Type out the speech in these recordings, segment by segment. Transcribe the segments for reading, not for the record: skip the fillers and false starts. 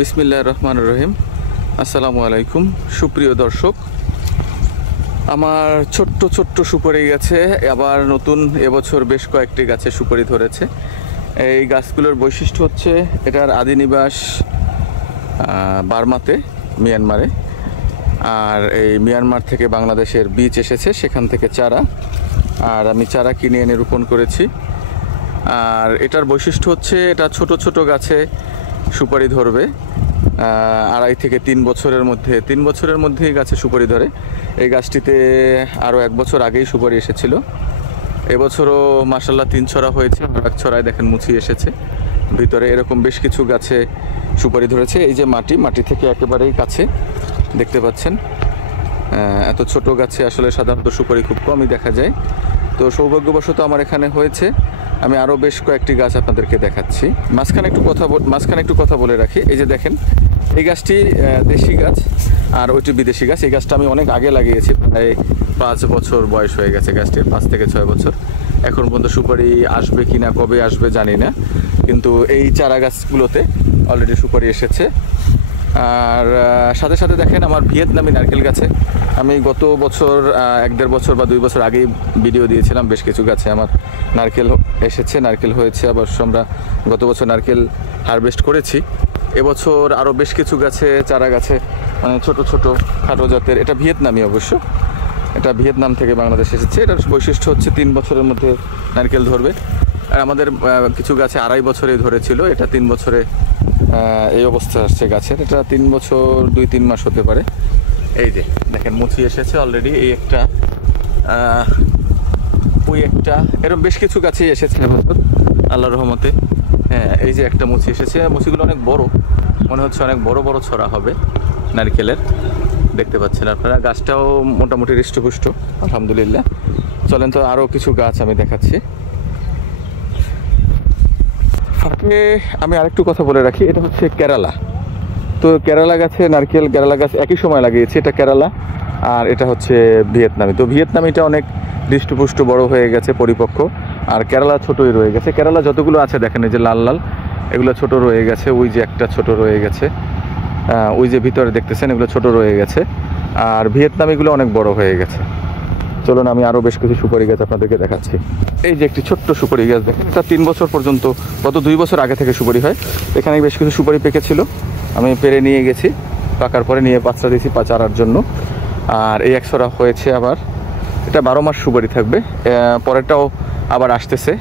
বিসমিল্লাহির রহমানির রহিম। আসসালামু আলাইকুম সুপ্রিয় দর্শক, আমার ছোট্ট ছোট্ট সুপারি গাছে আবার নতুন এবছর বেশ কয়েকটি গাছে সুপারি ধরেছে। এই গাছগুলোর বৈশিষ্ট্য হচ্ছে এটার আদি নিবাস বার্মাতে, মিয়ানমারে। আর এই মিয়ানমার থেকে বাংলাদেশের বীজ এসেছে, সেখান থেকে চারা, আর আমি চারা কিনে এনে রোপণ করেছি। আর এটার বৈশিষ্ট্য হচ্ছে এটা ছোট ছোট গাছে সুপারি ধরবে 2.5 থেকে 3 বছরের মধ্যেই গাছে সুপারি ধরে। এই গাছটিতে আরও 1 বছর আগেই সুপারি এসেছিল। এবছরও মাশাল্লাহ 3 ছড়া হয়েছে, এক ছড়ায় দেখেন মুচি এসেছে ভিতরে। এরকম বেশ কিছু গাছে সুপারি ধরেছে। এই যে মাটি থেকে একেবারেই কাছে দেখতে পাচ্ছেন। এত ছোট গাছে আসলে সাধারণত সুপারি খুব কমই দেখা যায়। তো সৌভাগ্যবশত আমার এখানে হয়েছে। আমি আরও বেশ কয়েকটি গাছ আপনাদেরকে দেখাচ্ছি। মাঝখানে একটু কথা বলে রাখি। এই যে দেখেন, এই গাছটি দেশি গাছ আর ওইটি বিদেশি গাছ। এই গাছটা আমি অনেক আগে লাগিয়েছি, প্রায় 5 বছর বয়স হয়ে গেছে গাছটির, 5 থেকে 6 বছর। এখন পর্যন্ত সুপারি আসবে কিনা, কবে আসবে জানি না, কিন্তু এই চারা গাছগুলোতে অলরেডি সুপারি এসেছে। আর সাথে সাথে দেখেন আমার ভিয়েতনামি নারকেল গাছে আমি গত বছর 1-1.5 বছর বা 2 বছর আগেই ভিডিও দিয়েছিলাম। বেশ কিছু গাছে আমার নারকেল এসেছে, নারকেল হয়েছে। অবশ্য আমরা গত বছর নারকেল হারভেস্ট করেছি। এবছর আরও বেশ কিছু গাছে, চারা গাছে, মানে ছোট ছোট খাটো জাতের, এটা ভিয়েতনামি অবশ্য, এটা ভিয়েতনাম থেকে বাংলাদেশ এসেছে। এটার বৈশিষ্ট্য হচ্ছে 3 বছরের মধ্যে নারকেল ধরবে। আর আমাদের কিছু গাছে 2.5 বছরে ধরেছিল, এটা 3 বছরে এই অবস্থা আসছে গাছের। এটা 3 বছর 2-3 মাস হতে পারে। এই যে দেখেন মুচি এসেছে অলরেডি। এই একটা, ওই একটা, এরকম বেশ কিছু গাছেই এসেছে এবছর আল্লাহর রহমতে। হ্যাঁ, এই যে একটা মুচি এসেছে। মুচিগুলো অনেক বড়, মনে হচ্ছে অনেক বড় বড় ছড়া হবে নারকেলের। দেখতে পাচ্ছেন আপনারা, গাছটাও মোটামুটি হৃষ্টপুষ্ট আলহামদুলিল্লাহ। চলেন তো আরও কিছু গাছ আমি দেখাচ্ছি। ফাঁকে আমি আরেকটু কথা বলে রাখি, এটা হচ্ছে কেরালা। তো কেরালা গাছে নারকেল, কেরালা গাছ একই সময় লাগিয়েছি। এটা কেরালা আর এটা হচ্ছে ভিয়েতনামি। তো ভিয়েতনামিটা অনেক হৃষ্টপুষ্ট বড় হয়ে গেছে, পরিপক্ক, আর কেরালা ছোটই রয়ে গেছে। কেরালা যতগুলো আছে দেখেন, এই যে লাল লাল, এগুলো ছোট রয়ে গেছে। ওই যে একটা ছোট রয়ে গেছে, ওই যে ভিতরে দেখতেছেন, এগুলো ছোট রয়ে গেছে। আর ভিয়েতনামিগুলো অনেক বড় হয়ে গেছে। চলুন আমি আরও বেশ কিছু সুপারি গাছ আপনাদেরকে দেখাচ্ছি। এই যে একটি ছোট্ট সুপারি গাছ দেখেন, এটা 3 বছর পর্যন্ত, গত 2 বছর আগে থেকে সুপারি হয়। এখানে বেশ কিছু সুপারি পেকেছিল, আমি পেরে নিয়ে গেছি, পাকার পরে নিয়ে বাচ্চা দিয়েছি চারার জন্য। আর এই 1 ছড়া হয়েছে আবার। এটা 12 মাস সুপারি থাকবে। পরেরটাও আবার আসতেছে।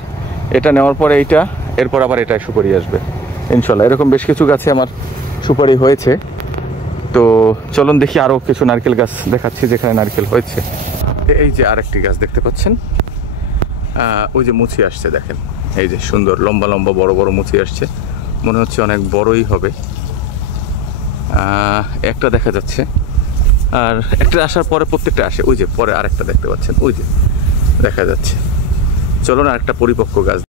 এটা নেওয়ার পরে এইটা, এরপর আবার এটাই সুপারি আসবে ইনশাল্লাহ। এরকম বেশ কিছু গাছে আমার সুপারি হয়েছে। তো চলুন দেখি আরও কিছু নারকেল গাছ দেখাচ্ছি যেখানে নারকেল হয়েছে। এই যে আরেকটি গাছ দেখতে পাচ্ছেন, ওই যে মুচি আসছে দেখেন, এই যে সুন্দর লম্বা লম্বা বড় বড় মুচি আসছে, মনে হচ্ছে অনেক বড়ই হবে। একটা দেখা যাচ্ছে, আর একটা আসার পরে প্রত্যেকটা আসে। ওই যে পরে আরেকটা দেখতে পাচ্ছেন, ওই যে দেখা যাচ্ছে। চলুন আরেকটা পরিপক্ক গাছ